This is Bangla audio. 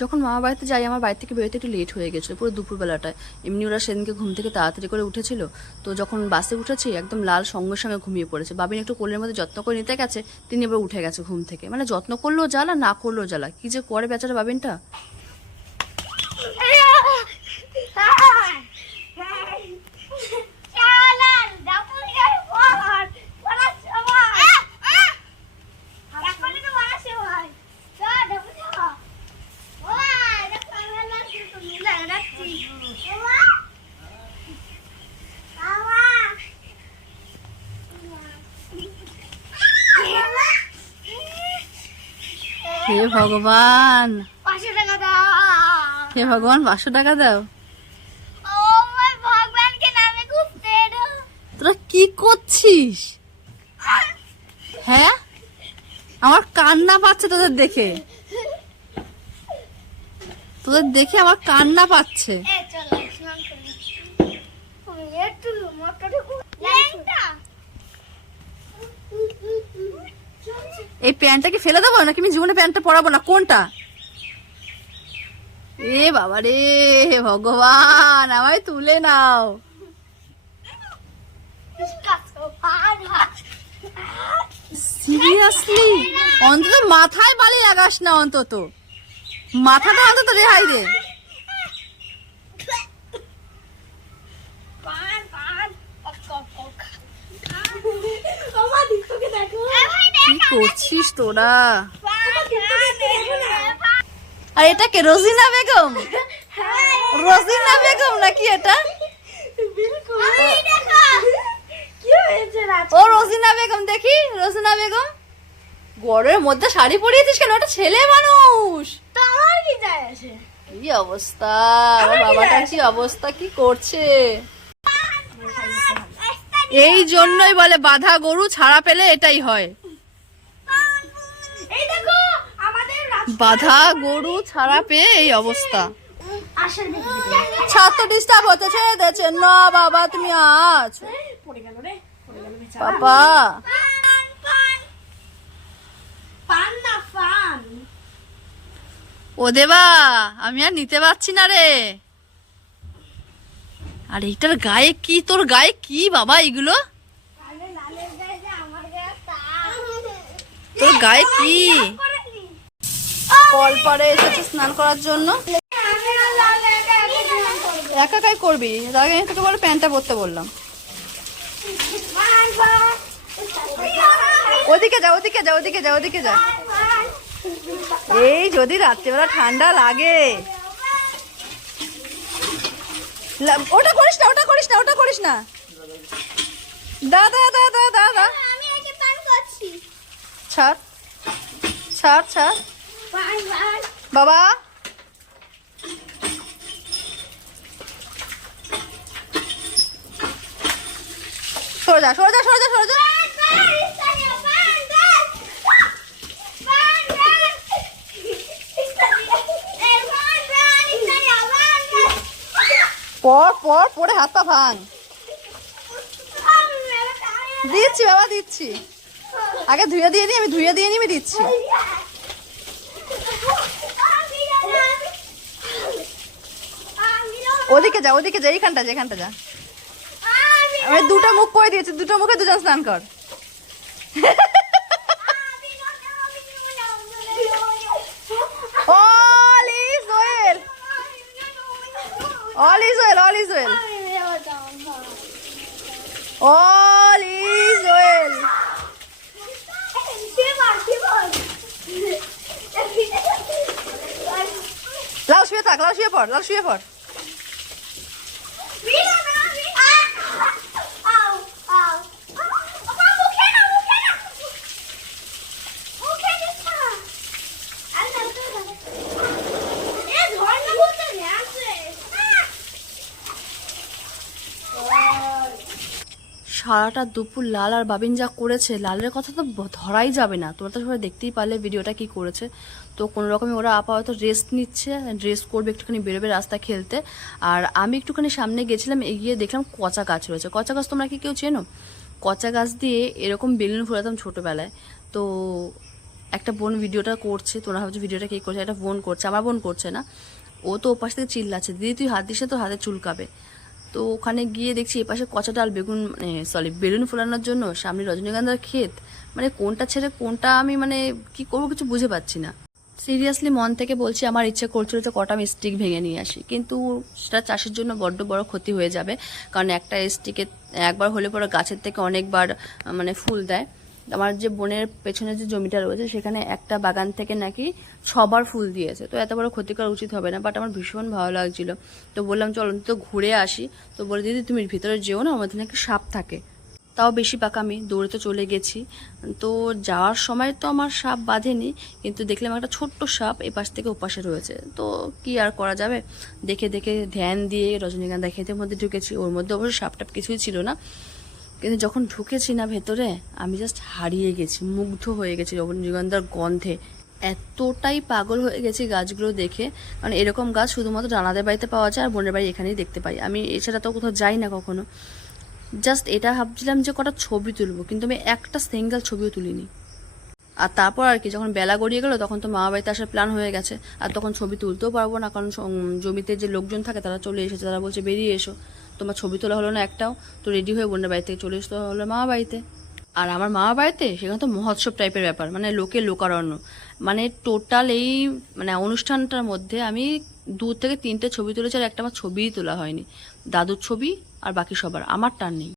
যখন মামা বাড়িতে যাই, আমার বাড়ি থেকে বেরোতে একটু লেট হয়ে গেছিল, পুরো দুপুরবেলাটায়। এমনি ওরা সেদিনকে ঘুম থেকে তাড়াতাড়ি করে উঠেছিল। তো যখন বাসে উঠেছি, একদম লাল সঙ্গে সঙ্গে ঘুমিয়ে পড়েছে। বাবিন একটু কোলের মধ্যে যত্ন করে নিতে গেছে, তিনি এবার উঠে গেছে ঘুম থেকে। মানে যত্ন করলেও জ্বালা, না করলেও জ্বালা, কি যে করে বেচারা বাবিনটা হে ভগবান। হে ভগবান পাঁচশো টাকা দাও। তোরা কি করছিস? হ্যাঁ? আমার কান্না পাচ্ছে তোদের দেখে। তোদের দেখে আমার কান্না পাচ্ছে। একটু এই প্যান্টটা কি ফেলে দেবো নাকি আমি জীবনে প্যান্টটা পরাবো না? কোনটা? এ বাবা রে ভগবান, আমায় তুলে নাও। সিরিয়াসলি? অন্তত মাথায় বালি লাগাস না অন্তত। মাথাটা অন্তত রেহাই দে। করছিস তোরা? আর এটা কে রোজিনা বেগম? রোজিনা বেগম নাকি এটা? ও রোজিনা বেগম দেখি রোজিনা বেগম। গড়ের মধ্যে শাড়ি পরিয়েছিস কেন? ওটা ছেলে মানুষ। কি অবস্থা? আমার বাবাটা কি অবস্থা? কি করছে? এই জন্যই বলে বাধা গরু ছাড়া পেলে এটাই হয়। বাধা গরু ছাড়া পেয়ে এই অবস্থা ছাত্র ডিস্টার্ব হতে ছেড়ে দিয়েছে না বাবা তুমি আছো গেল বাবা ও দেবা আমি আর নিতে পারছি না রে আর এইটার গায়ে কি তোর গায়ে কি বাবা এগুলো তোর গায়ে কি কল পরে এসেছে স্নান করার জন্য। একা একাই করবি? তার আগে আমি তোকে বলে প্যান্টটা পরতে বললাম। ওদিকে যা ওদিকে যা ওদিকে যা ওদিকে যা। এই যদি রাত্রিবেলা ঠান্ডা লাগে। ওটা করিস না ওটা করিস না ওটা করিস না। দাদা দাদা দাদা ছাড় ছাড় ছাড়। বাবা। সরে সরে সরে পর ভাঙ। দিচ্ছি বাবা, দিচ্ছি। আগে ধুয়ে দিয়ে দিই আমি ধুয়ে দিয়ে নিয়ে আমি দিচ্ছি। ওদিকে যা ওদিকে যা, এইখানটা যা এখানটা যা। আমি দুটো মুখ করে দিয়েছি, দুটো মুখে দুজন স্নান কর। All is well all is well all is well all is well লাও শুয়ে থাক লাও শুয়ে পড় লাও শুয়ে পড়। সারাটা দুপুর লাল আর বাবিন যা করেছে, লালের কথা তো ধরাই যাবে না। তোমরা তো সবাই দেখতেই পারলে ভিডিওটা কি করেছে। তো কোনো রকমে ওরা আপাতত রেস্ট নিচ্ছে রেস্ট করবে একটুখানি বেরোবে রাস্তা খেলতে। আর আমি একটুখানি সামনে গেছিলাম, এগিয়ে দেখলাম কচা গাছ রয়েছে। কচা গাছ তোমরা কি কেউ চেনো? কচা গাছ দিয়ে এরকম বেলুন ফোলাতাম ছোটোবেলায়। তো একটা বোন ভিডিওটা করছে তোমরা ভাবছ ভিডিওটা কে করছে? একটা বোন করছে, আমার বোন করছে না। ও তো ওপাশ থেকে চিল্লাচ্ছে, দিদি, তুই হাত দিস তোর হাতে চুলকাবে। তো ওখানে গিয়ে দেখছি এ পাশে কচা ডাল, বেগুন মানে সরি বেলুন ফোলানোর জন্য সামনে রজনীগন্ধার ক্ষেত। মানে কোনটা ছেড়ে কোনটা আমি মানে কি করব কিছু বুঝে পাচ্ছি না। সিরিয়াসলি মন থেকে বলছি, আমার ইচ্ছে করছিল যে কটা আমি স্টিক ভেঙে নিয়ে আসি। কিন্তু সেটা চাষের জন্য বড্ড বড় ক্ষতি হয়ে যাবে। কারণ একটা স্টিকে একবার হলে পরে গাছের থেকে অনেকবার মানে ফুল দেয়। আমার যে বোনের পেছনে যে জমিটা রয়েছে, সেখানে একটা বাগান থেকে নাকি ছবার ফুল দিয়েছে। তো এত বড় ক্ষতি করা উচিত হবে না বাট আমার ভীষণ ভালো লাগছিল। তো বললাম, চল তো ঘুরে আসি। তো বলে, দিদি, তুমি ভিতরে যেও না, আমাদের নাকি সাপ থাকে। তাও বেশি পাকা আমি দৌড়ে তো চলে গেছি। তো যাওয়ার সময় তো আমার সাপ বাঁধেনি, কিন্তু দেখলাম একটা ছোট্ট সাপ এপাশ থেকে ওপাশে রয়েছে। তো কি আর করা যাবে? দেখে দেখে ধ্যান দিয়ে রজনীগন্ধা ক্ষেতের মধ্যে ঢুকেছি। ওর মধ্যে অবশ্য সাপ টাপ কিছুই ছিল না। কিন্তু যখন ঢুকেছি না ভেতরে, আমি জাস্ট হারিয়ে গেছি, মুগ্ধ হয়ে গেছি রজনীগন্ধার গন্ধে। এতটাই পাগল হয়ে গেছি গাছগুলো দেখে, কারণ এরকম গাছ শুধুমাত্র রানাদের বাড়িতে পাওয়া যায় আর বোনের বাড়ি এখানেই দেখতে পাই। আমি এছাড়া তো কোথাও যাই না কখনো। জাস্ট এটা ভাবছিলাম যে কটা ছবি তুলবো, কিন্তু আমি একটা সিঙ্গেল ছবিও তুলিনি। আর তারপর আর কি, যখন বেলা গড়িয়ে গেলো, তখন তো মা বাড়িতে আসার প্ল্যান হয়ে গেছে। আর তখন ছবি তুলতেও পারব না, কারণ জমিতে যে লোকজন থাকে তারা চলে এসেছে, তারা বলছে, বেরিয়ে এসো। তোমার ছবি তোলা হলো না একটাও, তো রেডি হয়ে বোনের বাড়ি থেকে চলে আসতে হলো মা বাড়িতে। আর আমার মা বাড়িতে সেখানে তো মহোৎসব টাইপের ব্যাপার মানে লোকে লোকারণ্য। মানে টোটাল এই মানে অনুষ্ঠানটার মধ্যে আমি দু থেকে তিনটে ছবি তুলেছি আর একটা আমার ছবিই তোলা হয়নি। দাদুর ছবি আর বাকি সবার, আমার টান নেই।